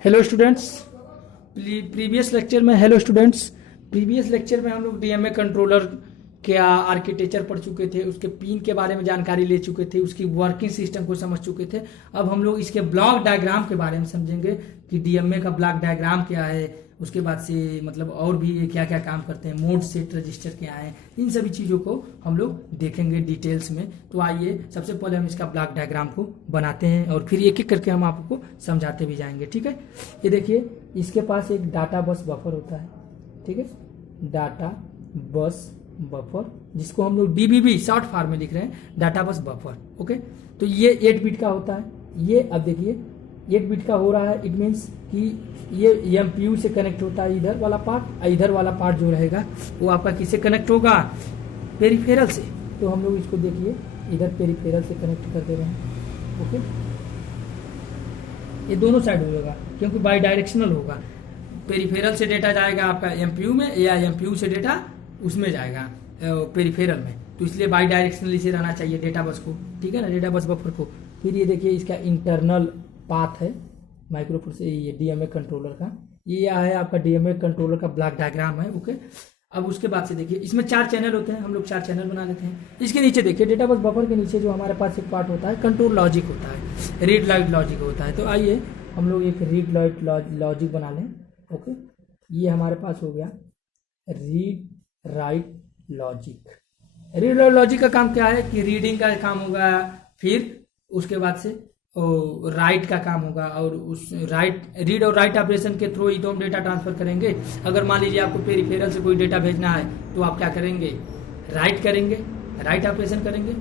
Hello students. Previous lecture में हम लोग डीएमए कंट्रोलर के आर्किटेक्चर पढ़ चुके थे, उसके पिन के बारे में जानकारी ले चुके थे, उसकी वर्किंग सिस्टम को समझ चुके थे। अब हम लोग इसके ब्लॉक डायग्राम के बारे में समझेंगे कि डीएमए का ब्लॉक डायग्राम क्या है, उसके बाद से मतलब और भी ये क्या क्या काम करते हैं, मोड सेट रजिस्टर क्या है, इन सभी चीज़ों को हम लोग देखेंगे डिटेल्स में। तो आइए सबसे पहले हम इसका ब्लॉक डायग्राम को बनाते हैं और फिर एक एक करके हम आपको समझाते भी जाएंगे। ठीक है, ये देखिए इसके पास एक डाटा बस बफर होता है। ठीक है, डाटा बस बफर जिसको हम लोग डीबीबी शॉर्ट फॉर्म में लिख रहे हैं, डाटा बस बफर। ओके, तो ये 8 बिट का होता है। ये अब देखिए 8 बिट का हो रहा है, इट मीन्स कि ये एमपीयू से कनेक्ट होता है इधर वाला पार्ट, इधर वाला पार्ट जो रहेगा वो आपका किससे कनेक्ट होगा, पेरिफेरल से। तो हम लोग इसको देखिए इधर पेरिफेरल से कनेक्ट कर दे रहे हैं। ओके, ये दोनों साइड होगा क्योंकि बाई डायरेक्शनल होगा। पेरिफेरल से डेटा जाएगा आपका एमपीयू में या एमपीयू से डेटा उसमें जाएगा पेरिफेरल में, तो इसलिए बाई डायरेक्शनल इसे रहना चाहिए डेटा बस को। ठीक है ना, डेटा बस बफर को। फिर ये देखिए इसका इंटरनल पाथ है माइक्रो प्रोसेसर, ये डीएमए कंट्रोलर का, ये है आपका डीएमए कंट्रोलर का ब्लॉक डायग्राम है। ओके, अब उसके बाद से देखिए इसमें 4 चैनल होते हैं, हम लोग 4 चैनल बना लेते हैं। इसके नीचे देखिए डेटा बस बफर के नीचे जो हमारे पास एक पार्ट होता है कंट्रोल लॉजिक होता है, रीड राइट लॉजिक होता है। तो आइए हम लोग एक रीड राइट लॉजिक बना लें। ओके, ये हमारे पास हो गया read write logic. Read write logic का काम क्या है कि रीडिंग का काम होगा, फिर उसके बाद से राइट का काम होगा, और उस राइट रीड और राइट ऑपरेशन के थ्रू ही तो हम डेटा ट्रांसफर करेंगे। अगर मान लीजिए आपको पेरिफेरल से कोई डेटा भेजना है तो आप क्या करेंगे, राइट करेंगे, राइट ऑपरेशन करेंगे।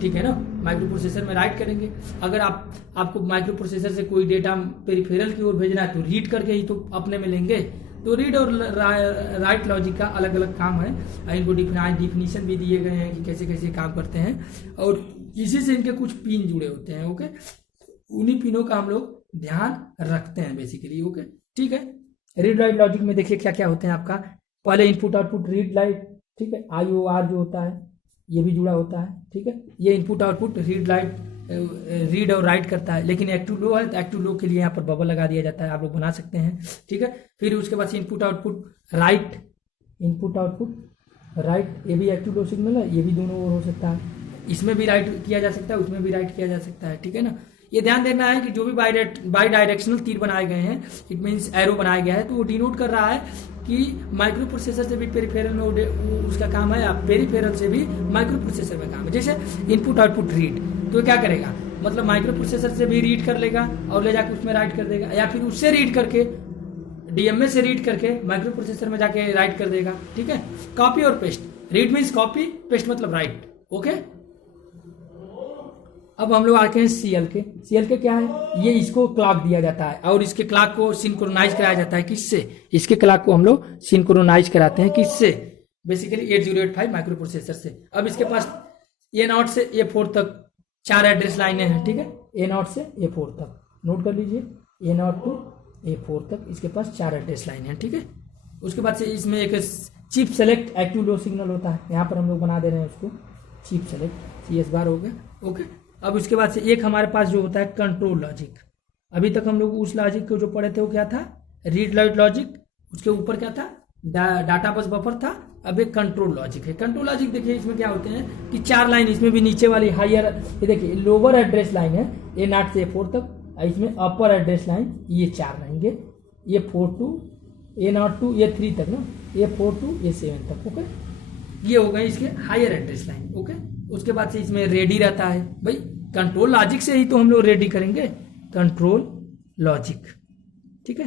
ठीक है ना, माइक्रो प्रोसेसर में राइट करेंगे। अगर आपको माइक्रो प्रोसेसर से कोई डेटा पेरिफेरल की ओर भेजना है तो रीड करके ही तो अपने में लेंगे। तो रीड और राइट लॉजिक का अलग अलग काम है, इनको डिफिनीशन भी दिए गए हैं कि कैसे कैसे काम करते हैं, और इसी से इनके कुछ पिन जुड़े होते हैं। ओके, उन्हीं पिनों का हम लोग ध्यान रखते हैं बेसिकली। ओके, ठीक है। रीड राइट लॉजिक में देखिए क्या क्या होते हैं आपका, पहले इनपुट आउटपुट रीड राइट। ठीक है, IOR जो होता है ये भी जुड़ा होता है। ठीक है, ये input output read write read और राइट करता है। लेकिन एक्टिव लो है तो एक्टिव लो के लिए यहाँ पर बबल लगा दिया जाता है, आप लोग बना सकते हैं। ठीक है, फिर उसके बाद input output right, input output right, ये भी एक्टिव लो सिग्नल है, ये भी दोनों ओर हो सकता है, इसमें भी राइट किया जा सकता है, उसमें भी राइट किया जा सकता है। ठीक है ना, ये ध्यान देना है कि जो भी बाई डायरेक्शनल तीर बनाए गए हैं, इट मीन्स एरो बनाया गया है, तो वो डिनोट कर रहा है कि माइक्रो प्रोसेसर से भी पेरिफेरल में उसका काम है, आप पेरिफेरल से भी माइक्रो प्रोसेसर में काम है। जैसे इनपुट आउटपुट रीड, तो क्या करेगा, मतलब माइक्रो प्रोसेसर से भी रीड कर लेगा और ले जाकर उसमें राइट कर देगा, या फिर उससे रीड करके डीएमए से रीड करके माइक्रो प्रोसेसर में जाके राइट कर देगा। ठीक है, कॉपी और paste, read means copy, paste मतलब राइट। ओके, अब हम लोग आते हैं सीएल के क्या है, ये इसको क्लॉक दिया जाता है और इसके क्लॉक को सिंक्रोनाइज कराया जाता है। किससे, इसके क्लॉक को हम लोग सिंक्रोनाइज कराते हैं, किससे, बेसिकली 8085 माइक्रो प्रोसेसर से। अब इसके पास A0 से A4 तक 4 एड्रेस लाइनें हैं। ठीक है, A0 से A4 तक नोट कर लीजिए, A0 टू A4 तक इसके पास 4 एड्रेस लाइन है। ठीक है, उसके बाद से इसमें एक chip select active low signal होता है, यहाँ पर हम लोग बना दे रहे हैं उसको चिप सेलेक्ट, CS बार हो गया। ओके, अब उसके बाद से एक हमारे पास जो होता है कंट्रोल लॉजिक। अभी तक हम लोग उस लॉजिक को जो पढ़े थे वो क्या था, रीड राइट लॉजिक, उसके ऊपर क्या था, डाटा बस बफर था। अब एक कंट्रोल लॉजिक है। कंट्रोल लॉजिक देखिए इसमें क्या होते हैं कि 4 लाइन, इसमें भी नीचे वाली हायर, ये देखिए लोअर एड्रेस लाइन है A0 से A4 तक, इसमें अपर एड्रेस लाइन ये 4 रहेंगे, A4 to A0 to A3 तक ना, A4 टू A7 तक। ओके, ये हो गए इसके हायर एड्रेस लाइन। ओके, उसके बाद से इसमें रेडी रहता है, भाई कंट्रोल लॉजिक से ही तो हम लोग रेडी करेंगे, कंट्रोल लॉजिक। ठीक है,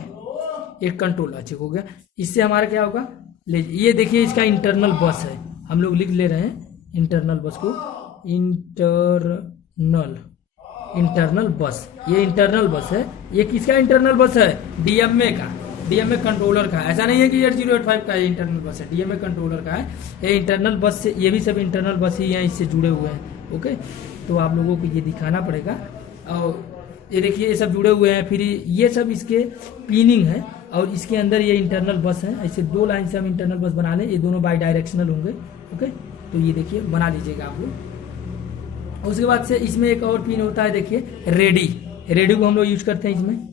एक कंट्रोल लॉजिक हो गया। इससे हमारा क्या होगा, ये देखिए इसका इंटरनल बस है, हम लोग लिख ले रहे हैं इंटरनल बस को, इंटरनल बस, ये इंटरनल बस है। ये किसका इंटरनल बस है, डीएमए का, डीएमए कंट्रोलर का। ऐसा नहीं है कि 8085 का इंटरनल बस है, डीएमए कंट्रोलर का है ये इंटरनल बस से। ये भी सब इंटरनल बस ही हैं, इससे जुड़े हुए हैं। ओके, तो आप लोगों को ये दिखाना पड़ेगा। और ये देखिए ये सब जुड़े हुए हैं, फिर ये सब इसके पिनिंग है, और इसके अंदर ये इंटरनल बस है। ऐसे 2 लाइन से हम इंटरनल बस बना लें, ये दोनों बाई डायरेक्शनल होंगे। ओके, तो ये देखिए बना लीजिएगा आप लोग। उसके बाद से इसमें एक और पिन होता है, देखिए रेडी को हम लोग यूज करते हैं इसमें।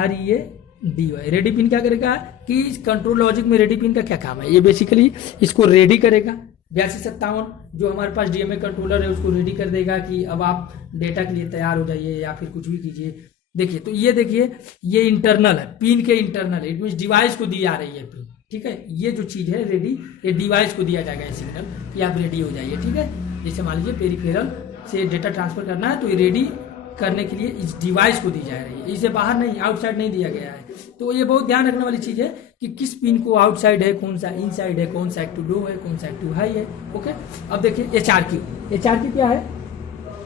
READY। रेडी पिन क्या करेगा कि कंट्रोल लॉजिक में रेडी पिन का क्या काम है, ये बेसिकली इसको रेडी करेगा। 8257 जो हमारे पास डीएमए कंट्रोलर है उसको रेडी कर देगा कि अब आप डेटा के लिए तैयार हो जाइए या फिर कुछ भी कीजिए। देखिए तो ये देखिए ये इंटरनल है, पिन के इंटरनल है, इट मीन डिवाइस को दी जा रही है पिन, ठीक है। ये जो चीज है रेडी, ये डिवाइस को दिया जाएगा सिग्नल कि आप रेडी हो जाइए, ठीक है। जैसे मान लीजिए पेरिफेरल से डेटा ट्रांसफर करना है तो ये रेडी करने के लिए इस डिवाइस को दी जा रही है, इसे बाहर नहीं, आउटसाइड नहीं दिया गया है। तो ये बहुत ध्यान रखने वाली चीज है कि किस पिन को आउटसाइड है, कौन सा इनसाइड है, कौन सा एक्टिव लो है, कौन सा एक्टिव हाई है। ओके, अब देखिए HRQ क्या है,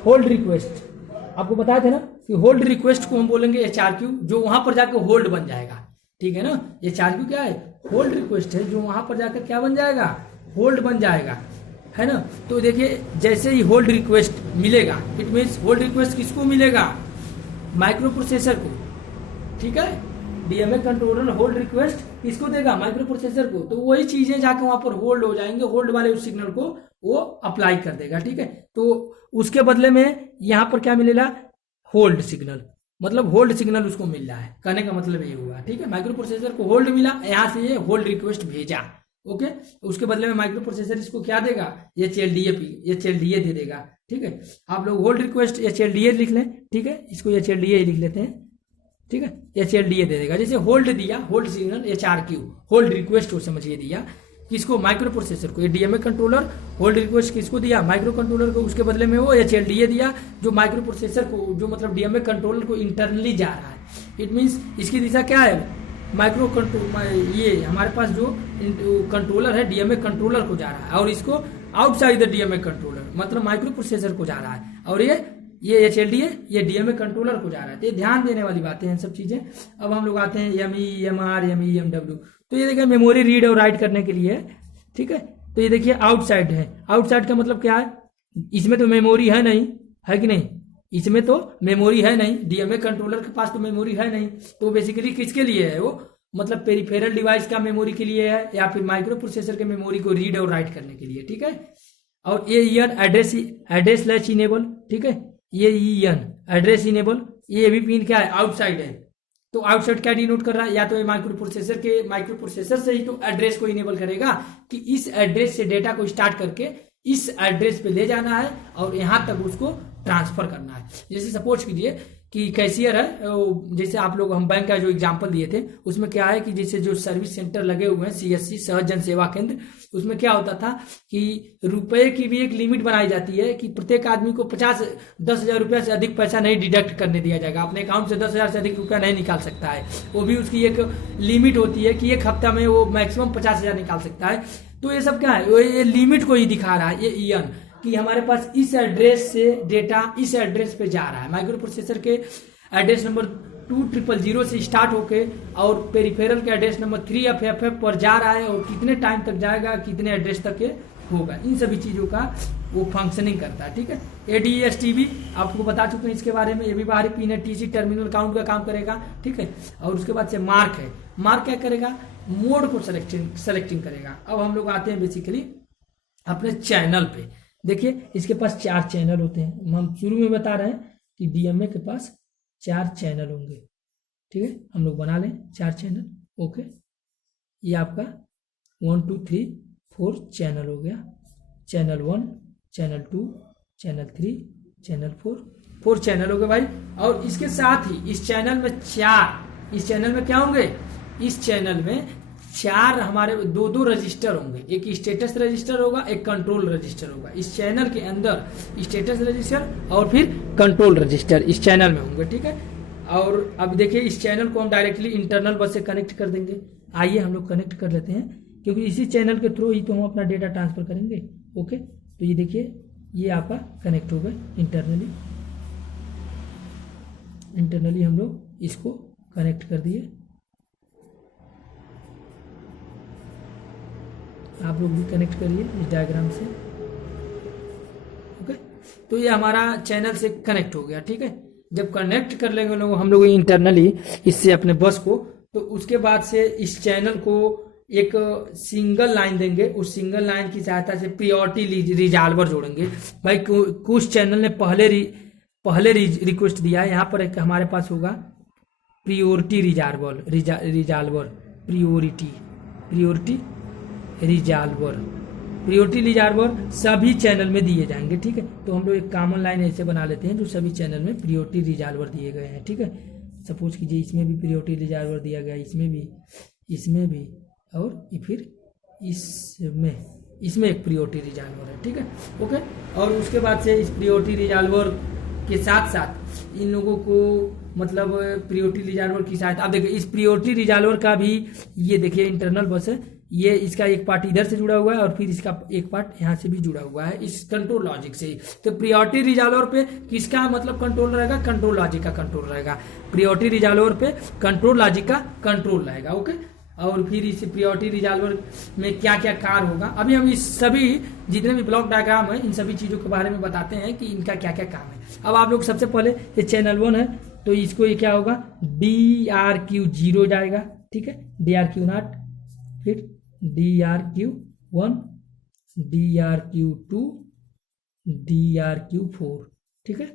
होल्ड रिक्वेस्ट। आपको बताया था ना कि होल्ड रिक्वेस्ट को हम बोलेंगे HRQ, जो वहां पर जाकर होल्ड बन जाएगा, ठीक है ना। HRQ क्या है, होल्ड रिक्वेस्ट है, जो वहां पर जाकर क्या बन जाएगा, होल्ड बन जाएगा, है ना। तो देखिए जैसे ही होल्ड रिक्वेस्ट मिलेगा, इट मीन्स होल्ड रिक्वेस्ट किसको मिलेगा, माइक्रो प्रोसेसर को, ठीक है। डीएमए कंट्रोलर होल्ड रिक्वेस्ट किसको देगा, माइक्रो प्रोसेसर को। तो वही चीजें जाकर वहां पर होल्ड हो जाएंगे, होल्ड वाले उस सिग्नल को वो अप्लाई कर देगा, ठीक है। तो उसके बदले में यहाँ पर क्या मिलेगा, होल्ड सिग्नल, मतलब होल्ड सिग्नल उसको मिल रहा है, कहने का मतलब ये हुआ, ठीक है। माइक्रो प्रोसेसर को होल्ड मिला, यहाँ से ये होल्ड रिक्वेस्ट भेजा, ओके। उसके बदले में माइक्रो प्रोसेसर इसको क्या देगा, HLDA दे देगा, ठीक है। आप लोग होल्ड रिक्वेस्ट HLDA लिख लें, ठीक है, इसको HLDA ही लिख लेते हैं, ठीक है। HLDA दे देगा, जैसे होल्ड दिया, hold signal HRQ, hold request हो समझिए दिया किसको, माइक्रो प्रोसेसर को। ये डीएमए कंट्रोलर होल्ड रिक्वेस्ट किसको दिया, माइक्रो कंट्रोलर को, उसके बदले में वो HLDA दिया जो माइक्रो प्रोसेसर को, जो मतलब डीएमए कंट्रोलर को इंटरनली जा रहा है। इट मीन्स इसकी दिशा क्या है, माइक्रो कंट्रोल, ये हमारे पास जो कंट्रोलर है डीएमए कंट्रोलर को जा रहा है, और इसको आउटसाइड द डीएमए कंट्रोलर मतलब माइक्रो प्रोसेसर को जा रहा है, और ये HLDA ये डीएमए कंट्रोलर को जा रहा है। तो ये ध्यान देने वाली बातें हैं सब चीजें। अब हम लोग आते हैं ME, MR, ME, MW। तो ये देखिए मेमोरी रीड और राइट करने के लिए, ठीक है। तो ये देखिए आउटसाइड है, आउटसाइड का मतलब क्या है, इसमें तो मेमोरी है नहीं, है कि नहीं, इसमें तो मेमोरी है नहीं, डीएमए कंट्रोलर के पास तो मेमोरी है नहीं। तो बेसिकली किसके लिए है वो, मतलब पेरिफेरल डिवाइस का मेमोरी के लिए है या फिर माइक्रो प्रोसेसर के मेमोरी को रीड और राइट करने के लिए, ठीक है। और ये एड्रेस लैच इनेबल, ठीक है, ये एड्रेस इनेबल, ये भी पिन क्या है, आउटसाइड है। तो आउटसाइड क्या डिनोट कर रहा है, या तो ये माइक्रो प्रोसेसर से ही तो एड्रेस को इनेबल करेगा कि इस एड्रेस से डेटा को स्टार्ट करके इस एड्रेस पे ले जाना है और यहां तक उसको ट्रांसफर करना है। जैसे सपोज कीजिए कि कैशियर है, जैसे आप लोग हम बैंक का जो एग्जांपल दिए थे उसमें क्या है कि जैसे जो सर्विस सेंटर लगे हुए हैं CSC सहज जन सेवा केंद्र, उसमें क्या होता था कि रुपए की भी एक लिमिट बनाई जाती है कि प्रत्येक आदमी को 10,000 रुपया से अधिक पैसा नहीं डिडक्ट करने दिया जाएगा, अपने अकाउंट से 10,000 से अधिक रुपया नहीं निकाल सकता है। वो भी उसकी एक लिमिट होती है कि एक हफ्ता में वो मैक्सिमम 50,000 निकाल सकता है। तो ये सब क्या है, ये लिमिट को ही दिखा रहा है, ये EN कि हमारे पास इस एड्रेस से डेटा इस एड्रेस पे जा रहा है, माइक्रो प्रोसेसर के एड्रेस नंबर 2000 से स्टार्ट होके और पेरिफेरल के एड्रेस नंबर 3FFF पर जा रहा है, और कितने टाइम तक जाएगा, कितने एड्रेस तक होगा, इन सभी चीजों का वो फंक्शनिंग करता है, ठीक है। ADST भी आपको बता चुके हैं इसके बारे में, ये भी बाहरी पिन है, TC टर्मिनल काउंट का काम करेगा, ठीक है। और उसके बाद से मार्क है, मार्क क्या करेगा, मोड को सेलेक्टिंग करेगा। अब हम लोग आते हैं बेसिकली अपने चैनल पे। देखिए इसके पास 4 चैनल होते हैं, हम शुरू में बता रहे हैं कि डीएमए के पास 4 चैनल होंगे, ठीक है। हम लोग बना लें 4 चैनल, ओके। ये आपका 1 2 3 4 चैनल हो गया, channel 1, channel 2, channel 3, channel 4 channel हो गए भाई। और इसके साथ ही इस चैनल में 4, इस चैनल में क्या होंगे, इस चैनल में 4 हमारे 2 रजिस्टर होंगे, एक स्टेटस रजिस्टर होगा, एक कंट्रोल रजिस्टर होगा। इस चैनल के अंदर स्टेटस रजिस्टर और फिर कंट्रोल रजिस्टर इस चैनल में होंगे, ठीक है। और अब देखिए इस चैनल को हम डायरेक्टली इंटरनल बस से कनेक्ट कर देंगे। आइए हम लोग कनेक्ट कर लेते हैं, क्योंकि इसी चैनल के थ्रू ही तो हम अपना डेटा ट्रांसफर करेंगे, ओके। तो ये देखिए ये आपका कनेक्ट हो गए इंटरनली हम लोग इसको कनेक्ट कर दिए। आप लोग भी कनेक्ट करिए इस डायग्राम से, ओके। तो ये हमारा चैनल से कनेक्ट हो गया, ठीक है। जब कनेक्ट कर लेंगे लोग हम लोग इंटरनली इससे अपने बस को, तो उसके बाद से इस चैनल को एक सिंगल लाइन देंगे, उस सिंगल लाइन की सहायता से प्रियोरिटी रिजॉल्वर जोड़ेंगे। भाई कुछ चैनल ने पहले रिक्वेस्ट दिया है, यहाँ पर एक हमारे पास होगा प्रियोरिटी रिजॉल्वर प्रियोरिटी रिजॉल्वर सभी चैनल में दिए जाएंगे, ठीक है। तो हम लोग एक कॉमन लाइन ऐसे बना लेते हैं जो सभी चैनल में प्रियोरिटी रिजॉल्वर दिए गए हैं, ठीक है। सपोज कीजिए इसमें भी प्रियोरिटी रिजॉल्वर दिया गया, इसमें भी और फिर इसमें एक प्रियोरिटी रिजॉल्वर है, ठीक है, ओके। और उसके बाद से इस प्रियोरिटी रिजॉल्वर के साथ साथ इन लोगों को मतलब प्रियोरिटी रिजॉल्वर की सहायता, आप देखिए इस प्रियोरिटी रिजॉल्वर का भी ये देखिए इंटरनल बस है, ये इसका एक पार्ट इधर से जुड़ा हुआ है और फिर इसका एक पार्ट यहाँ से भी जुड़ा हुआ है इस कंट्रोल लॉजिक से। तो प्रियोरिटी रिजॉल्वर पे किसका मतलब कंट्रोल रहेगा, कंट्रोल लॉजिक का कंट्रोल रहेगा। प्रियोरिटी रिजॉल्वर पे कंट्रोल लॉजिक का कंट्रोल रहेगा, ओके। और फिर इस प्रियोरिटी रिजॉल्वर में क्या क्या कार्य होगा, अभी हम इस सभी जितने भी ब्लॉक डायग्राम है इन सभी चीजों के बारे में बताते हैं कि इनका क्या क्या काम है। अब आप लोग सबसे पहले ये चैनल 1 है तो इसको ये क्या होगा, DRQ0 जाएगा, ठीक है, DRQ0, फिर DRQ1, DRQ2, DRQ4, ठीक है।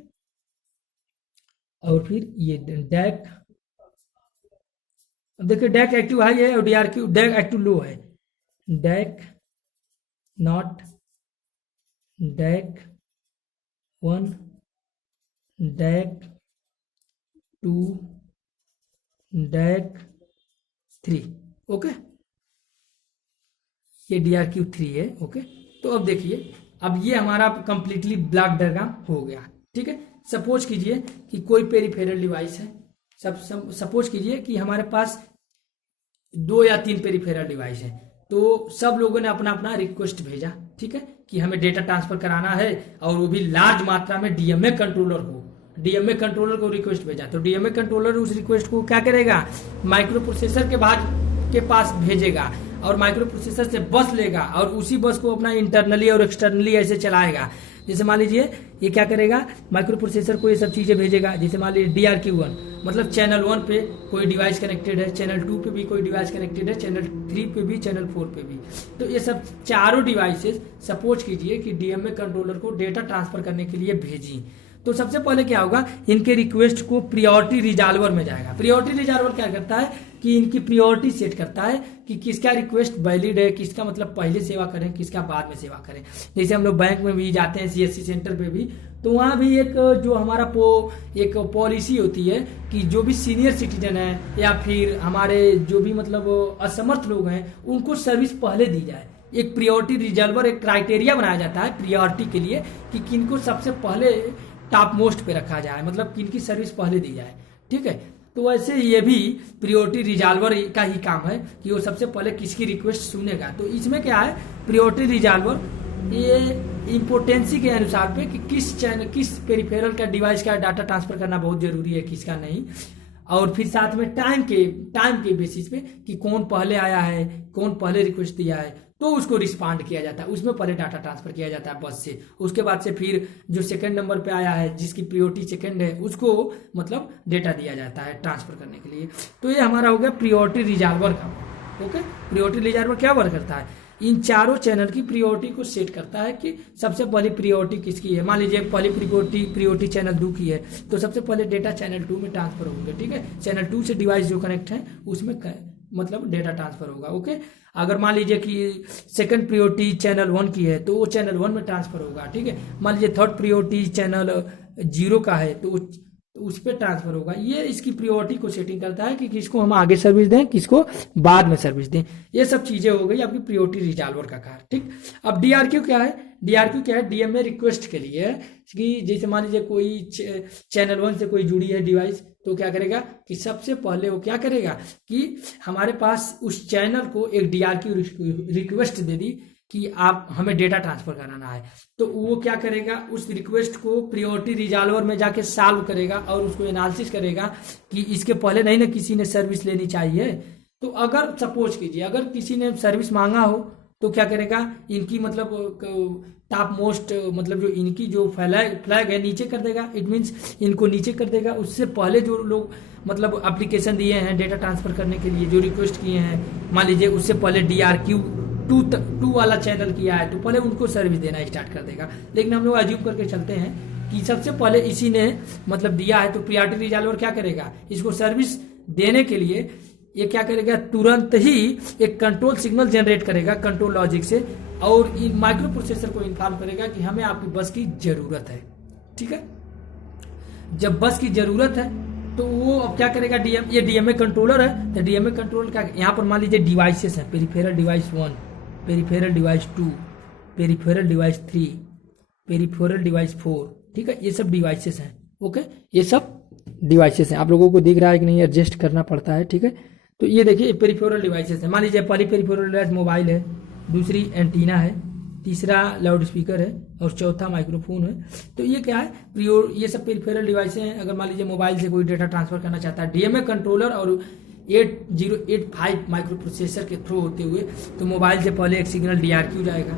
और फिर ये डैक, अब देखिए डैक एक्टिव हाई है और डैक एक्टिव लो है। DAC not, DAC 1, DAC 2, DAC 3, okay. ये DRQ3 है, ओके। तो अब देखिए अब ये हमारा कंप्लीटली ब्लॉक डायग्राम हो गया, ठीक है। सपोज कीजिए कि कोई पेरिफेरल डिवाइस है, सपोज कीजिए कि हमारे पास 2 या 3 पेरिफेरल डिवाइस है, तो सब लोगों ने अपना अपना रिक्वेस्ट भेजा, ठीक है, कि हमें डेटा ट्रांसफर कराना है और वो भी लार्ज मात्रा में डीएमए कंट्रोलर को रिक्वेस्ट भेजा। तो डीएमए कंट्रोलर उस रिक्वेस्ट को क्या करेगा, माइक्रो प्रोसेसर के पास भेजेगा और माइक्रो प्रोसेसर से बस लेगा और उसी बस को अपना इंटरनली और एक्सटर्नली ऐसे चलाएगा। जैसे मान लीजिए ये क्या करेगा, माइक्रो प्रोसेसर को ये सब चीजें भेजेगा। जैसे मान लीजिए DRQ1 मतलब चैनल 1 पे कोई डिवाइस कनेक्टेड है, चैनल 2 पे भी कोई डिवाइस कनेक्टेड है, चैनल 3 पे भी, चैनल 4 पे भी। तो ये सब चारों डिवाइसेस सपोज कीजिए कि डीएमए कंट्रोलर को डेटा ट्रांसफर करने के लिए भेजी। तो सबसे पहले क्या होगा, इनके रिक्वेस्ट को प्रियोरिटी रिजॉल्वर में जाएगा। प्रियोरिटी रिजॉल्वर क्या करता है कि इनकी प्रियोरिटी सेट करता है कि किसका रिक्वेस्ट वैलिड है, किसका मतलब पहले सेवा करें, किसका बाद में सेवा करें। जैसे हम लोग बैंक में भी जाते हैं, CSC सेंटर पे भी, तो वहाँ भी एक जो हमारा एक पॉलिसी होती है कि जो भी सीनियर सिटीजन है या फिर हमारे जो भी मतलब असमर्थ लोग हैं उनको सर्विस पहले दी जाए। एक प्रियोरिटी रिजॉल्वर एक क्राइटेरिया बनाया जाता है प्रियोरिटी के लिए कि किनको सबसे पहले टॉप मोस्ट पे रखा जाए, मतलब किनकी सर्विस पहले दी जाए, ठीक है। तो वैसे ये भी प्रियोरिटी रिजॉल्वर का ही काम है कि वो सबसे पहले किसकी रिक्वेस्ट सुनेगा। तो इसमें क्या है, प्रियोरिटी रिजॉल्वर ये इम्पोर्टेंसी के अनुसार पे कि किस पेरिफेरल का डिवाइस का डाटा ट्रांसफर करना बहुत जरूरी है, किसका नहीं, और फिर साथ में टाइम के बेसिस पे कि कौन पहले आया है, कौन पहले रिक्वेस्ट दिया है, तो उसको रिस्पॉन्ड किया जाता है, उसमें पहले डाटा ट्रांसफर किया जाता है बस से। उसके बाद से फिर जो सेकंड नंबर पे आया है, जिसकी प्रियोरिटी सेकंड है, उसको मतलब डेटा दिया जाता है ट्रांसफर करने के लिए। तो ये हमारा हो गया प्रियोरिटी रिजॉल्वर का, ओके। प्रियोरिटी रिजॉल्वर क्या वर्क करता है, इन चारों चैनल की प्रियोरिटी को सेट करता है कि सबसे पहली प्रियोरिटी किसकी है। मान लीजिए पहली प्रियोरिटी चैनल 2 की है, तो सबसे पहले डेटा चैनल 2 में ट्रांसफर होंगे, ठीक है। चैनल 2 से डिवाइस जो कनेक्ट है उसमें मतलब डेटा ट्रांसफर होगा, ओके। अगर मान लीजिए कि सेकंड प्रियोरिटी चैनल 1 की है तो वो चैनल 1 में ट्रांसफर होगा, ठीक है। मान लीजिए थर्ड प्रियोरिटी चैनल 0 का है तो उस पर ट्रांसफर होगा। ये इसकी प्रियोरिटी को सेटिंग करता है कि किसको हम आगे सर्विस दें, किसको बाद में सर्विस दें। ये सब चीजें हो गई आपकी प्रियोरिटी रिजॉल्वर का कार्य, ठीक। अब DRQ क्या है, DRQ क्या है, डीएमए रिक्वेस्ट के लिए कि जैसे मान लीजिए कोई चैनल 1 से कोई जुड़ी है डिवाइस, तो क्या करेगा कि सबसे पहले वो क्या करेगा कि हमारे पास उस चैनल को एक DRQ रिक्वेस्ट दे दी कि आप हमें डेटा ट्रांसफर कराना है। तो वो क्या करेगा, उस रिक्वेस्ट को प्रियोरिटी रिजॉल्वर में जाके सॉल्व करेगा और उसको एनालिसिस करेगा कि इसके पहले नहीं ना किसी ने सर्विस लेनी चाहिए। तो अगर सपोज कीजिए अगर किसी ने सर्विस मांगा हो तो क्या करेगा, इनकी मतलब टॉप मोस्ट मतलब जो इनकी जो फ्लैग है नीचे कर देगा, इट मीन्स इनको नीचे कर देगा। उससे पहले जो लोग मतलब एप्लीकेशन दिए हैं डेटा ट्रांसफर करने के लिए, जो रिक्वेस्ट किए हैं, मान लीजिए उससे पहले DRQ2 वाला चैनल किया है तो पहले उनको सर्विस देना स्टार्ट कर देगा। लेकिन हम लोग अज्यूम करके चलते हैं कि सबसे पहले इसी ने मतलब दिया है, तो प्रियोरिटी रिजॉल्वर क्या करेगा, इसको सर्विस देने के लिए ये क्या करेगा, तुरंत ही एक कंट्रोल सिग्नल जनरेट करेगा कंट्रोल लॉजिक से, और माइक्रो प्रोसेसर को इन्फॉर्म करेगा कि हमें आपकी बस की जरूरत है। ठीक है, जब बस की जरूरत है तो वो अब क्या करेगा, ये डीएमए कंट्रोलर है, तो डीएमए कंट्रोलर का यहाँ पर मान लीजिए डिवाइसेस हैं, peripheral device 1, peripheral device 2, peripheral device 3, peripheral device 4। ठीक है, ये सब डिवाइसेस हैं। ओके, ये सब डिवाइसेस हैं। आप लोगों को दिख रहा है कि नहीं, एडजस्ट करना पड़ता है। ठीक है, तो ये देखिए पेरिफेरल डिवाइसेस है। मान लीजिए पहली पेरिफेरल डिवाइस मोबाइल है, दूसरी एंटीना है, तीसरा लाउड स्पीकर है और चौथा माइक्रोफोन है। तो ये क्या है, ये सब पेरिफेरल डिवाइस हैं। अगर मान लीजिए मोबाइल से कोई डेटा ट्रांसफर करना चाहता है डीएमए कंट्रोलर और 8085 माइक्रो प्रोसेसर के थ्रू होते हुए, तो मोबाइल से पहले एक सिग्नल डीआरक्यू जाएगा।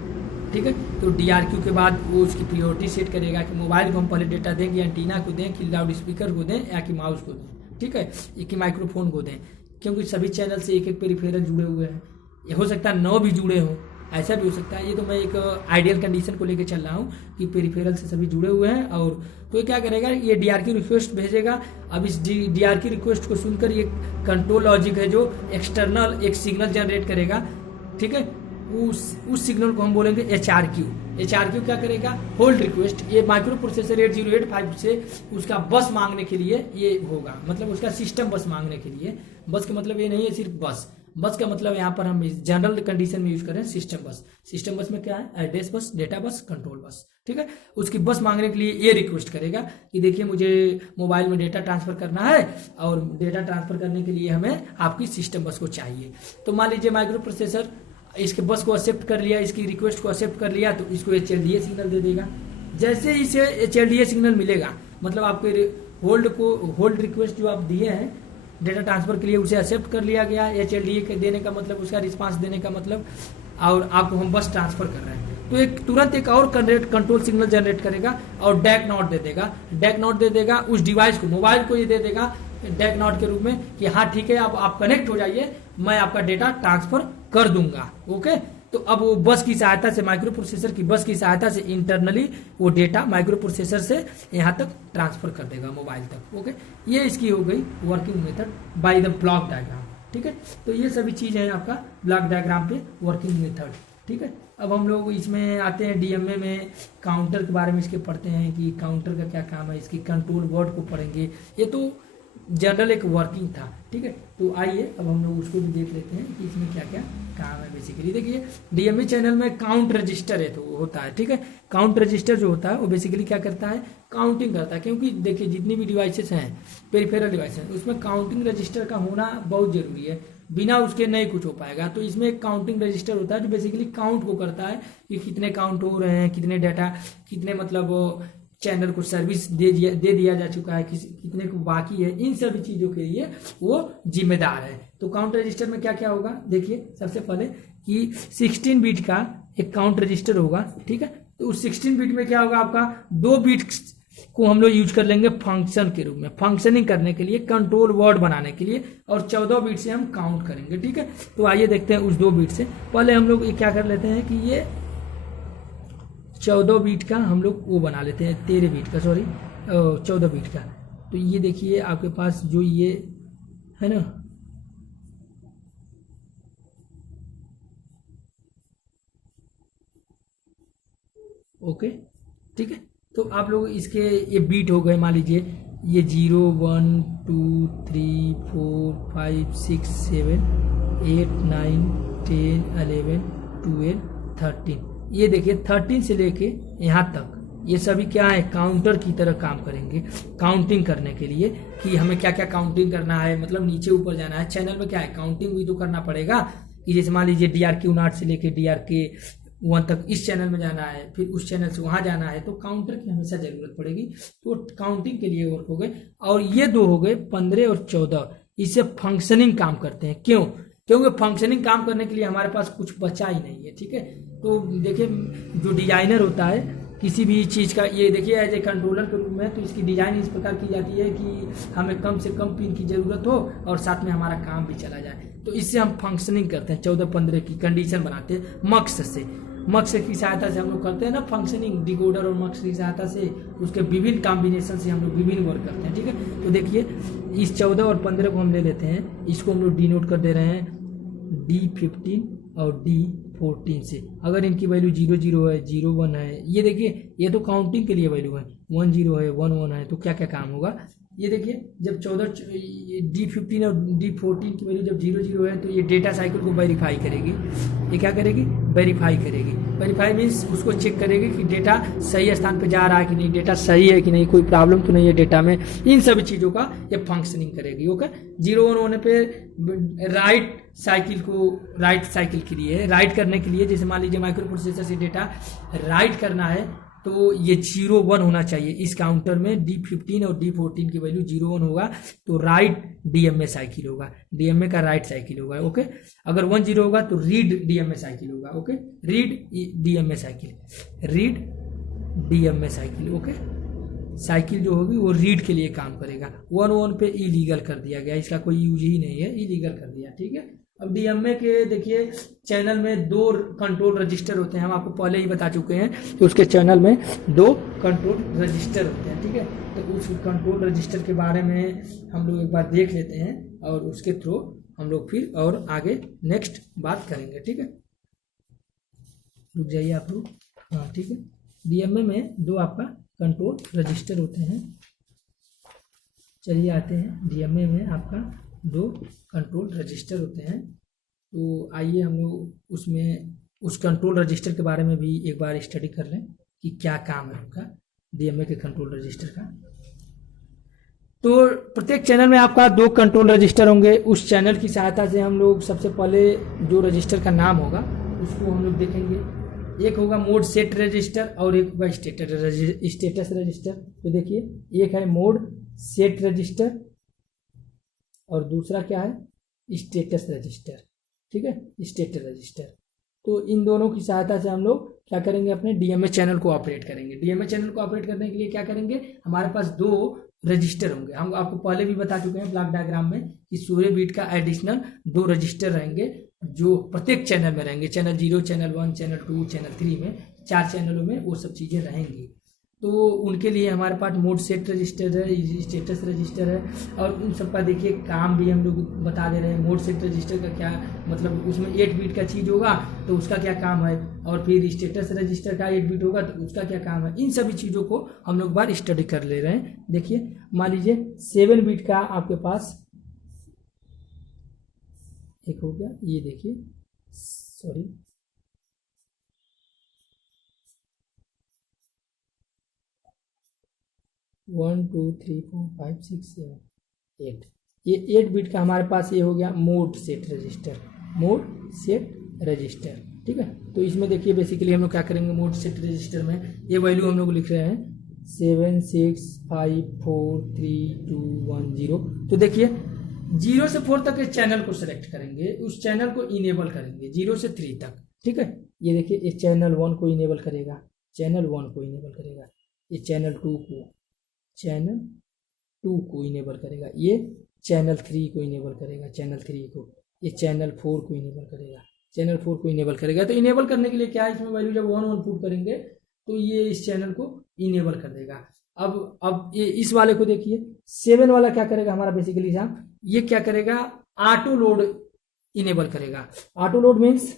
ठीक है, तो डीआरक्यू के बाद वो उसकी प्रायोरिटी सेट करेगा कि मोबाइल को हम पहले डेटा दें कि एंटीना को दें कि लाउड स्पीकर को दें या कि माउस को दें। ठीक है, कि माइक्रोफोन को दें, क्योंकि सभी चैनल से एक एक पेरिफेरल जुड़े हुए हैं। ये हो सकता है 9 भी जुड़े हों, ऐसा भी हो सकता है। ये तो मैं एक आइडियल कंडीशन को लेकर चल रहा हूँ कि पेरिफेरल से सभी जुड़े हुए हैं। और तो ये क्या करेगा, ये डीआरक्यू रिक्वेस्ट भेजेगा। अब इस डीआरक्यू रिक्वेस्ट को सुनकर ये कंट्रोल लॉजिक है जो एक्सटर्नल एक सिग्नल जनरेट करेगा। ठीक है, उस सिग्नल को हम बोलेंगे एचआरक्यू। एचआरक्यू क्या करेगा, होल्ड रिक्वेस्ट। ये माइक्रो प्रोसेसर 8085 से उसका बस मांगने के लिए ये होगा, मतलब उसका सिस्टम बस मांगने के लिए। बस का मतलब ये नहीं है सिर्फ बस, बस का मतलब यहाँ पर हम जनरल कंडीशन में यूज करें सिस्टम बस। सिस्टम बस में क्या है, address bus, data bus, control bus. ठीक है, उसकी बस मांगने के लिए ये रिक्वेस्ट करेगा कि देखिए मुझे मोबाइल में डेटा ट्रांसफर करना है और डेटा ट्रांसफर करने के लिए हमें आपकी सिस्टम बस को चाहिए। तो मान लीजिए माइक्रो प्रोसेसर इसके बस को एक्सेप्ट कर लिया, इसकी रिक्वेस्ट को एक्सेप्ट कर लिया, तो इसको HLDA सिग्नल दे देगा। जैसे ही इसे HLDA सिग्नल मिलेगा, मतलब आपके होल्ड रिक्वेस्ट जो आप दिए हैं डेटा ट्रांसफर के लिए उसे एक्सेप्ट कर लिया गया। HLDA के देने का मतलब, उसका रिस्पांस देने का मतलब, और आपको हम बस ट्रांसफर कर रहे हैं, तो एक तुरंत एक और कंट्रोल सिग्नल जनरेट करेगा और डैक नॉट दे देगा। डैक नॉट दे देगा उस डिवाइस को, मोबाइल को ये दे देगा डैक नॉट के रूप में कि हाँ ठीक है, अब आप कनेक्ट हो जाइए, मैं आपका डेटा ट्रांसफर कर दूंगा। ओके, तो अब वो बस की सहायता से, माइक्रो प्रोसेसर की बस की सहायता से इंटरनली वो डेटा माइक्रो प्रोसेसर से यहाँ तक ट्रांसफर कर देगा मोबाइल तक। ओके, ये इसकी हो गई working method by the block diagram. ठीक है, तो ये सभी चीज़ है आपका ब्लॉक डायग्राम पे वर्किंग मेथड। ठीक है, अब हम लोग इसमें आते हैं डीएमए में, काउंटर के बारे में इसके पढ़ते हैं कि काउंटर का क्या काम है, इसकी कंट्रोल वर्ड को पढ़ेंगे। ये तो जनरल एक वर्किंग था। ठीक है, तो आइए अब हम लोग उसको भी देख लेते हैं कि इसमें क्या क्या काम है। बेसिकली देखिए डीएमए चैनल में काउंट रजिस्टर है तो होता है। ठीक है, काउंट रजिस्टर जो होता है वो बेसिकली क्या करता है, काउंटिंग करता है। क्योंकि देखिए जितनी भी डिवाइसेस हैं, पेरिफेरल डिवाइसेस, उसमें काउंटिंग रजिस्टर का होना बहुत जरूरी है, बिना उसके नहीं कुछ हो पाएगा। तो इसमें एक काउंटिंग रजिस्टर होता है जो बेसिकली काउंट को करता है कि कितने काउंट हो रहे हैं, कितने डाटा, कितने मतलब चैनल को सर्विस दे दिया जा चुका है, कितने को बाकी है, इन सभी चीजों के लिए वो जिम्मेदार है। तो काउंट रजिस्टर में क्या क्या होगा, देखिए सबसे पहले कि 16 बिट का एक काउंट रजिस्टर होगा। ठीक है, तो उस 16 बिट में क्या होगा, आपका 2 बिट को हम लोग यूज कर लेंगे फंक्शन के रूप में, फंक्शनिंग करने के लिए, कंट्रोल वर्ड बनाने के लिए, और 14 बिट से हम काउंट करेंगे। ठीक है, तो आइए देखते हैं उस 2 बिट से। पहले हम लोग क्या कर लेते हैं कि ये 14 बिट का हम लोग वो बना लेते हैं, 13 बिट का, सॉरी 14 बिट का। तो ये देखिए आपके पास जो ये है ना, ओके ठीक है, तो आप लोग इसके ये बीट हो गए, मान लीजिए ये 0 1 2 3 4 5 6 7 8 9 10 11 12 13। ये देखिए 13 से लेके यहाँ तक ये सभी क्या है, काउंटर की तरह काम करेंगे, काउंटिंग करने के लिए कि हमें क्या क्या काउंटिंग करना है, मतलब नीचे ऊपर जाना है। चैनल में क्या है, काउंटिंग भी तो करना पड़ेगा कि जैसे मान लीजिए DRQ0 से लेके DRK1 तक इस चैनल में जाना है, फिर उस चैनल से वहां जाना है, तो काउंटर की हमेशा जरूरत पड़ेगी। तो काउंटिंग के लिए वर्क हो गए। और ये 2 हो गए 15 और 14, इससे फंक्शनिंग काम करते हैं। क्यों? क्योंकि फंक्शनिंग काम करने के लिए हमारे पास कुछ बचा ही नहीं है। ठीक है, तो देखिए जो डिजाइनर होता है किसी भी चीज़ का, ये देखिए एज ए कंट्रोलर के रूप में, तो इसकी डिजाइन इस प्रकार की जाती है कि हमें कम से कम पिन की जरूरत हो और साथ में हमारा काम भी चला जाए। तो इससे हम फंक्शनिंग करते हैं, 14 15 की कंडीशन बनाते हैं मकसद से। मक्स की सहायता से हम लोग करते हैं ना फंक्शनिंग, डिकोडर और मक्स की सहायता से उसके विभिन्न कॉम्बिनेशन से हम लोग विभिन्न वर्क करते हैं, ठीक है। तो देखिए इस 14 और 15 को हम ले लेते हैं, इसको हम लोग डिनोट कर दे रहे हैं D15 और D14 से। अगर इनकी वैल्यू 0 0 है, 0 1 है, ये देखिए ये तो काउंटिंग के लिए वैल्यू है, 1 0 है, 1 1 है, तो क्या क्या काम होगा ये देखिए। जब 14 D15 और D14 की वैल्यू जब 0 0 है तो ये डेटा साइकिल को वेरीफाई करेगी। ये क्या करेगी? वेरीफाई करेगी। वेरीफाई मीन्स उसको चेक करेगी कि डेटा सही स्थान पे जा रहा है कि नहीं, डेटा सही है कि नहीं, कोई प्रॉब्लम तो नहीं है डेटा में। इन सभी चीज़ों का ये फंक्शनिंग करेगी। ओके, 0 1 होने पे राइट साइकिल के लिए, राइट करने के लिए, जैसे मान लीजिए माइक्रो प्रोसेसर से डेटा राइट करना है तो ये 0 1 होना चाहिए। इस काउंटर में D15 और D14 की वैल्यू 0 1 होगा तो राइट DMA साइकिल होगा, DMA का राइट साइकिल होगा। ओके, अगर 1 0 होगा तो रीड DMA साइकिल होगा। Okay, read DMA cycle, read DMA cycle. Okay, cycle जो होगी वो रीड के लिए काम करेगा। 1 1 पे इलीगल कर दिया गया, इसका कोई यूज ही नहीं है, इलीगल कर दिया, ठीक है। अब DMA के देखिए चैनल में 2 कंट्रोल रजिस्टर होते हैं, हम आपको पहले ही बता चुके हैं कि उसके चैनल में 2 कंट्रोल रजिस्टर होते हैं, ठीक है। तो उस कंट्रोल रजिस्टर के बारे में हम लोग एक बार देख लेते हैं और उसके थ्रू हम लोग फिर और आगे नेक्स्ट बात करेंगे, ठीक है। रुक जाइए आप लोग, हाँ ठीक है। DMA में 2 आपका कंट्रोल रजिस्टर होते हैं। चलिए आते हैं, DMA में आपका 2 कंट्रोल रजिस्टर होते हैं। तो आइए हम लोग उसमें उस कंट्रोल रजिस्टर के बारे में भी एक बार स्टडी कर लें कि क्या काम है उनका, DMA के कंट्रोल रजिस्टर का। तो प्रत्येक चैनल में आपका 2 कंट्रोल रजिस्टर होंगे। उस चैनल की सहायता से हम लोग सबसे पहले जो रजिस्टर का नाम होगा उसको हम लोग देखेंगे। एक होगा मोड सेट रजिस्टर और एक होगा स्टेटस रजिस्टर। तो देखिए एक है मोड सेट रजिस्टर और दूसरा क्या है? स्टेटस रजिस्टर, ठीक है, स्टेटस रजिस्टर। तो इन दोनों की सहायता से हम लोग क्या करेंगे? अपने DMA चैनल को ऑपरेट करेंगे। DMA चैनल को ऑपरेट करने के लिए क्या करेंगे? हमारे पास 2 रजिस्टर होंगे। हम आपको पहले भी बता चुके हैं ब्लॉक डायग्राम में कि 16 बिट का एडिशनल 2 रजिस्टर रहेंगे जो प्रत्येक चैनल में रहेंगे। चैनल 0, चैनल 1, चैनल 2, चैनल 3 में 4 चैनलों में वो सब चीज़ें रहेंगी। तो उनके लिए हमारे पास मोड सेट रजिस्टर है, स्टेटस रजिस्टर है और उन सब का देखिए काम भी हम लोग बता दे रहे हैं। मोड सेट रजिस्टर का क्या मतलब, उसमें 8 बिट का चीज़ होगा तो उसका क्या काम है, और फिर स्टेटस रजिस्टर का 8 बिट होगा तो उसका क्या काम है। इन सभी चीज़ों को हम लोग बार स्टडी कर ले रहे हैं। देखिए मान लीजिए 7 बिट का आपके पास एक हो गया, ये देखिए, सॉरी 1 2 3 4 5 6 7 8, ये 8 बिट का हमारे पास ये हो गया mode set register, mode set register, ठीक है। तो इसमें देखिए बेसिकली हम लोग क्या करेंगे, मोड सेट रजिस्टर में ये वैल्यू हम लोग लिख रहे हैं 7 6 5 4 3 2 1 0। तो देखिए 0 से 4 तक के चैनल को सेलेक्ट करेंगे, उस चैनल को इनेबल करेंगे 0 से 3 तक, ठीक है। ये देखिए ये चैनल 1 को इनेबल करेगा, चैनल 1 को इनेबल करेगा, ये चैनल 2 को इनेबल करेगा, ये चैनल 3 को इनेबल करेगा, चैनल 3 को, ये चैनल 4 को इनेबल करेगा, चैनल 4 को इनेबल करेगा। तो इनेबल करने के लिए क्या है, इसमें वैल्यू जब 1 1 पुट करेंगे तो ये इस चैनल को इनेबल कर देगा। अब ये इस वाले को देखिए 7 वाला क्या करेगा हमारा बेसिकली साहब, ये क्या करेगा, ऑटो लोड इनेबल करेगा। Auto load means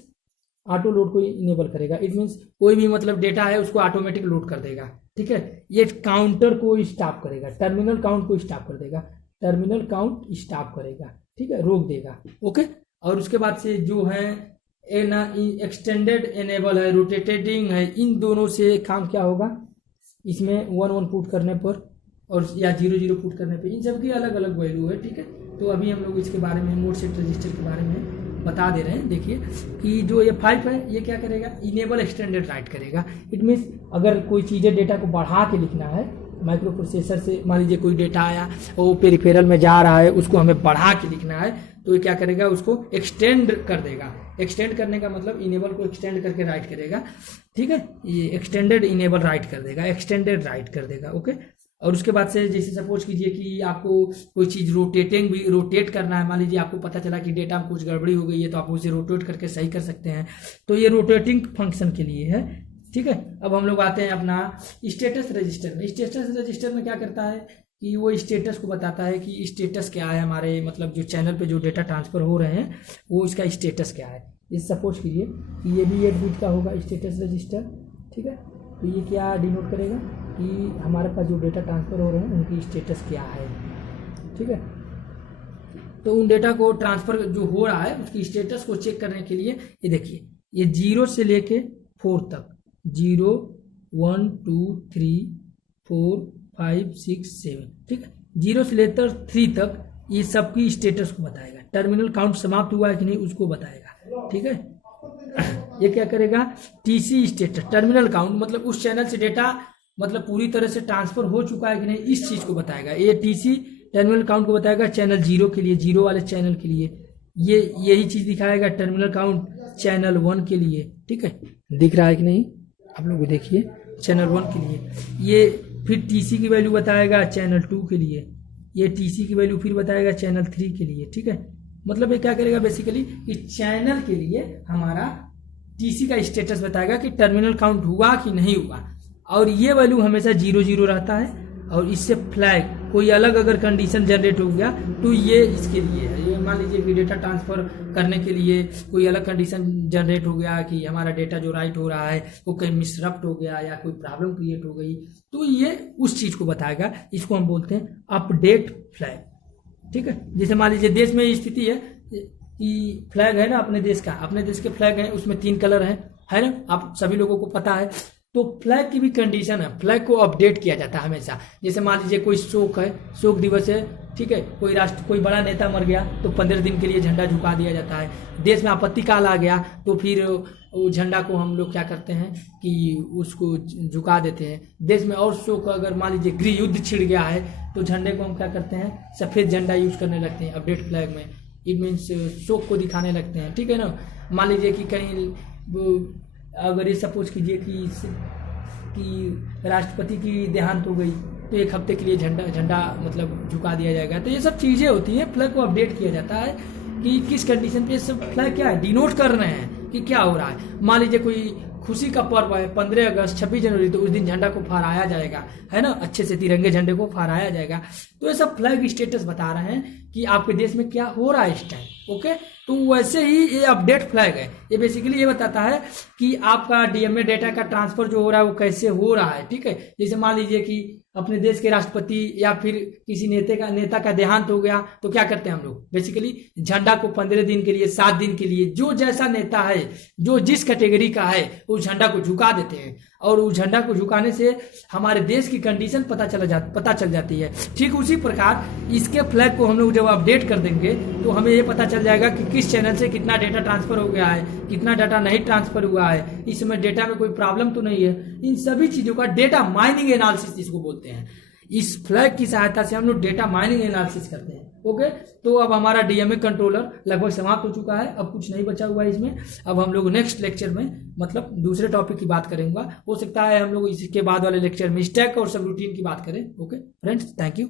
auto load को इनेबल करेगा, इट मीन्स कोई भी मतलब डेटा है उसको ऑटोमेटिक लोड कर देगा, ठीक है। ये काउंटर को स्टॉप करेगा, टर्मिनल काउंट को स्टॉप कर देगा, टर्मिनल काउंट स्टॉप करेगा, ठीक है, रोक देगा, ओके। और उसके बाद से जो है एक्सटेंडेड एनेबल है, रोटेटिंग है, इन दोनों से काम क्या होगा, इसमें 1 1 पुट करने पर और या 0 0 पुट करने पर, इन सब की अलग अलग वैल्यू है, ठीक है। तो अभी हम लोग इसके बारे में मोड सेट रजिस्टर के बारे में बता दे रहे हैं। देखिए कि जो ये 5 है ये क्या करेगा, इनेबल एक्सटेंडेड राइट करेगा। इट मीन्स अगर कोई चीज़ें डेटा को बढ़ा के लिखना है माइक्रो प्रोसेसर से, मान लीजिए कोई डेटा आया वो पेरिफेरल में जा रहा है, उसको हमें बढ़ा के लिखना है तो ये क्या करेगा, उसको एक्सटेंड कर देगा। एक्सटेंड करने का मतलब इनेबल को एक्सटेंड करके राइट करेगा, ठीक है, ये एक्सटेंडेड इनेबल राइट कर देगा, एक्सटेंडेड राइट कर देगा, ओके। और उसके बाद से जैसे सपोज कीजिए कि आपको कोई चीज़ रोटेट करना है, मान लीजिए आपको पता चला कि डेटा में कुछ गड़बड़ी हो गई है, तो आप उसे रोटेट करके सही कर सकते हैं। तो ये रोटेटिंग फंक्शन के लिए है, ठीक है। अब हम लोग आते हैं अपना स्टेटस रजिस्टर में। स्टेटस रजिस्टर में क्या करता है कि वो स्टेटस को बताता है कि स्टेटस क्या है हमारे, मतलब जो चैनल पे जो डेटा ट्रांसफ़र हो रहे हैं वो इसका स्टेटस क्या है। इस सपोज कीजिए कि ये भी 8 बिट का होगा स्टेटस रजिस्टर, ठीक है। तो ये क्या डिनोट करेगा कि हमारे पास जो डेटा ट्रांसफ़र हो रहे हैं उनकी स्टेटस क्या है, ठीक है। तो उन डेटा को ट्रांसफ़र जो हो रहा है उसकी स्टेटस को चेक करने के लिए ये देखिए, ये 0 से लेके 4 तक, 0 1 2 3 4 5 6 7, ठीक है। 0 से लेकर 3 तक ये सबकी स्टेटस को बताएगा। टर्मिनल काउंट समाप्त हुआ है कि नहीं उसको बताएगा, ठीक है। ये क्या करेगा, टीसी स्टेटस, टर्मिनल काउंट मतलब उस चैनल से डेटा मतलब पूरी तरह से ट्रांसफर हो चुका है कि नहीं, इस चीज को बताएगा। ये टीसी टर्मिनल काउंट को बताएगा चैनल 0 के लिए, 0 वाले चैनल के लिए। ये यही चीज दिखाएगा टर्मिनल काउंट चैनल 1 के लिए, ठीक है। दिख रहा है कि नहीं आप लोग देखिए, चैनल 1 के लिए। ये फिर टीसी की वैल्यू बताएगा चैनल 2 के लिए, ये टीसी की वैल्यू फिर बताएगा चैनल 3 के लिए, ठीक है। मतलब ये क्या करेगा बेसिकली कि चैनल के लिए हमारा टीसी का स्टेटस बताएगा कि टर्मिनल काउंट हुआ कि नहीं हुआ, और ये वैल्यू हमेशा 0 0 रहता है। और इससे फ्लैग कोई अलग अगर कंडीशन जनरेट हो गया तो ये इसके लिए है। ये मान लीजिए कि डेटा ट्रांसफर करने के लिए कोई अलग कंडीशन जनरेट हो गया कि हमारा डेटा जो राइट हो रहा है वो कहीं मिसरप्ट हो गया या कोई प्रॉब्लम क्रिएट हो गई, तो ये उस चीज को बताएगा। इसको हम बोलते हैं अपडेट फ्लैग, ठीक है। जैसे मान लीजिए देश में स्थिति है कि फ्लैग है ना अपने देश का, अपने देश के फ्लैग है, उसमें 3 कलर है ना, आप सभी लोगों को पता है। तो फ्लैग की भी कंडीशन है, फ्लैग को अपडेट किया जाता है हमेशा। जैसे मान लीजिए कोई शोक है, शोक दिवस है, ठीक है, कोई बड़ा नेता मर गया तो 15 दिन के लिए झंडा झुका दिया जाता है। देश में आपत्ति काल आ गया तो फिर वो झंडा को हम लोग क्या करते हैं कि उसको झुका देते हैं। देश में और शोक, अगर मान लीजिए गृह युद्ध छिड़ गया है तो झंडे को हम क्या करते हैं, सफेद झंडा यूज करने लगते हैं अपडेट फ्लैग में। इट मीन्स शोक को दिखाने लगते हैं, ठीक है ना। मान लीजिए कि कहीं अगर ये सपोज कीजिए कि राष्ट्रपति की देहांत हो गई तो 1 हफ्ते के लिए झंडा मतलब झुका दिया जाएगा। तो ये सब चीजें होती हैं, फ्लैग को अपडेट किया जाता है कि किस कंडीशन पे सब फ्लैग क्या है, डिनोट कर रहे हैं कि क्या हो रहा है। मान लीजिए कोई खुशी का पर्व है 15 अगस्त 26 जनवरी, तो उस दिन झंडा को फहराया जाएगा, है ना, अच्छे से तिरंगे झंडे को फहराया जाएगा। तो ये सब फ्लैग स्टेटस बता रहे हैं कि आपके देश में क्या हो रहा है इस टाइम, ओके। तो वैसे ही ये अपडेट फ्लैग है, ये बेसिकली ये बताता है कि आपका डीएमए डेटा का ट्रांसफर जो हो रहा है वो कैसे हो रहा है, ठीक है। जैसे मान लीजिए कि अपने देश के राष्ट्रपति या फिर किसी नेता का देहांत हो गया तो क्या करते हैं हम लोग, बेसिकली झंडा को 15 दिन के लिए, 7 दिन के लिए, जो जैसा नेता है, जो जिस कैटेगरी का है, उस झंडा को झुका देते हैं। और उस झंडा को झुकाने से हमारे देश की कंडीशन पता चल जाती है। ठीक उसी प्रकार इसके फ्लैग को हम लोग जब अपडेट कर देंगे तो हमें ये पता चल जाएगा कि किस चैनल से कितना डेटा ट्रांसफर हो गया है, कितना डाटा नहीं ट्रांसफर हुआ है, इस समय डेटा में कोई प्रॉब्लम तो नहीं है। इन सभी चीजों का डेटा माइनिंग एनालिसिस इसको बोलते हैं। इस फ्लैग की सहायता से हम लोग डेटा माइनिंग एनालिसिस करते हैं, ओके। तो अब हमारा डीएमए कंट्रोलर लगभग समाप्त हो चुका है, अब कुछ नहीं बचा हुआ है इसमें। अब हम लोग नेक्स्ट लेक्चर में मतलब दूसरे टॉपिक की बात करेंगे। हो सकता है हम लोग इसके बाद वाले लेक्चर में स्टैक और सब रूटीन की बात करें, ओके फ्रेंड्स, थैंक यू।